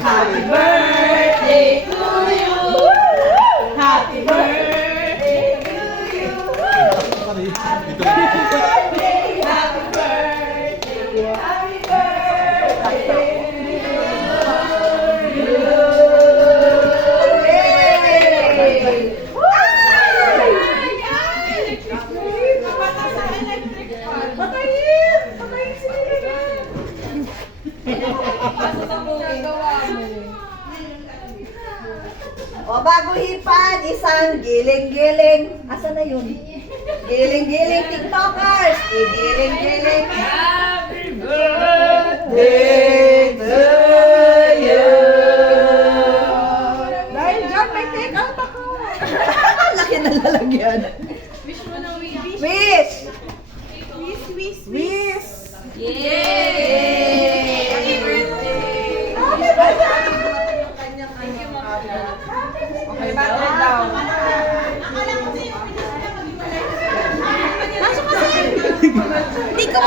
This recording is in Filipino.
Happy birthday to you. Happy birthday to you. Happy birthday, happy birthday, happy birthday to you. O bago hipad, isang giling-giling. Asa na yun? Giling-giling TikTokers. Giling-giling. Happy birthday to you. Dahil dyan, may take out ako. Laki na lalagyan. Wish mo na wish. Wish! Wish, wish, Wish! Yay! Happy birthday! Happy birthday! Okay, battery daw. Hindi ko